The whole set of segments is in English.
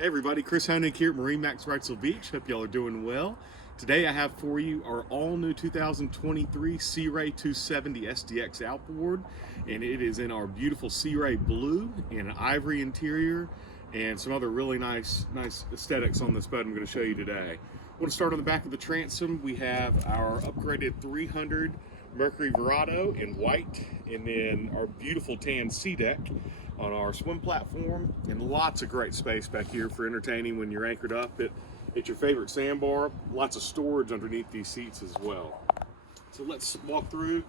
Hey everybody, Chris Honig here at MarineMax Wrightsville Beach. Hope y'all are doing well. Today I have for you our all-new 2023 Sea Ray 270 SDX Outboard, and it is in our beautiful Sea Ray blue and an ivory interior, and some other really nice aesthetics on this boat I'm going to show you today. I want to start on the back of the transom. We have our upgraded 300 Mercury Verado in white, and then our beautiful tan sea deck on our swim platform, and lots of great space back here for entertaining when you're anchored up at your favorite sandbar. Lots of storage underneath these seats as well. So let's walk through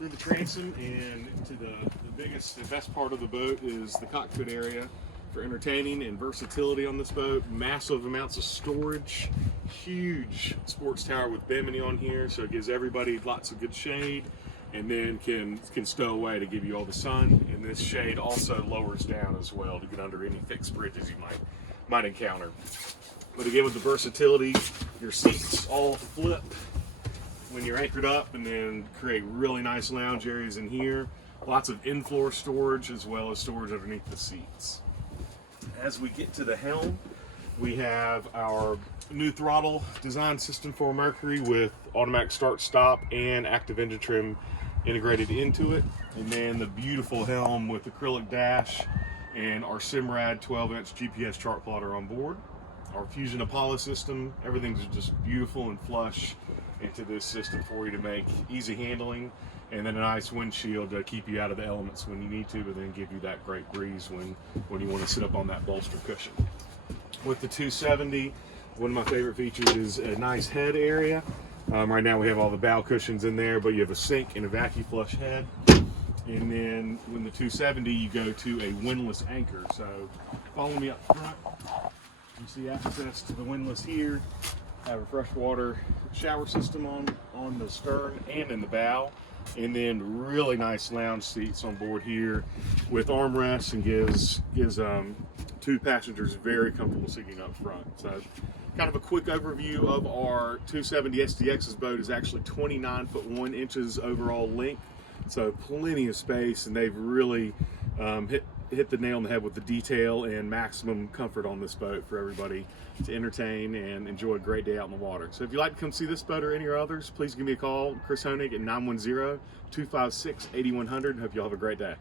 the transom, and to the biggest and best part of the boat is the cockpit area for entertaining and versatility on this boat. Massive amounts of storage, huge sports tower with bimini on here, so it gives everybody lots of good shade, and then can stow away to give you all the sun. And this shade also lowers down as well to get under any fixed bridges you might encounter. But again, with the versatility, your seats all flip when you're anchored up, and then create really nice lounge areas in here. Lots of in-floor storage as well as storage underneath the seats. As we get to the helm, we have our new throttle design system for Mercury with automatic start-stop and active engine trim integrated into it, and then the beautiful helm with acrylic dash and our Simrad 12-inch GPS chart plotter on board. Our Fusion Apollo system, everything's just beautiful and flush into this system for you to make easy handling, and then a nice windshield to keep you out of the elements when you need to, but then give you that great breeze when you want to sit up on that bolster cushion. With the 270, one of my favorite features is a nice head area. Right now we have all the bow cushions in there, but you have a sink and a vacuum flush head. And then when the 270, you go to a windlass anchor. So follow me up front. You see access to the windlass here. Have a freshwater shower system on the stern and in the bow. And then really nice lounge seats on board here with armrests, and gives two passengers very comfortable seating up front. So kind of a quick overview of our 270 SDX's boat. Is actually 29 foot 1 inches overall length, so plenty of space, and they've really hit the nail on the head with the detail and maximum comfort on this boat for everybody to entertain and enjoy a great day out in the water. So if you'd like to come see this boat or any others, please give me a call, Chris Honig, at 910-256-8100. Hope y'all have a great day.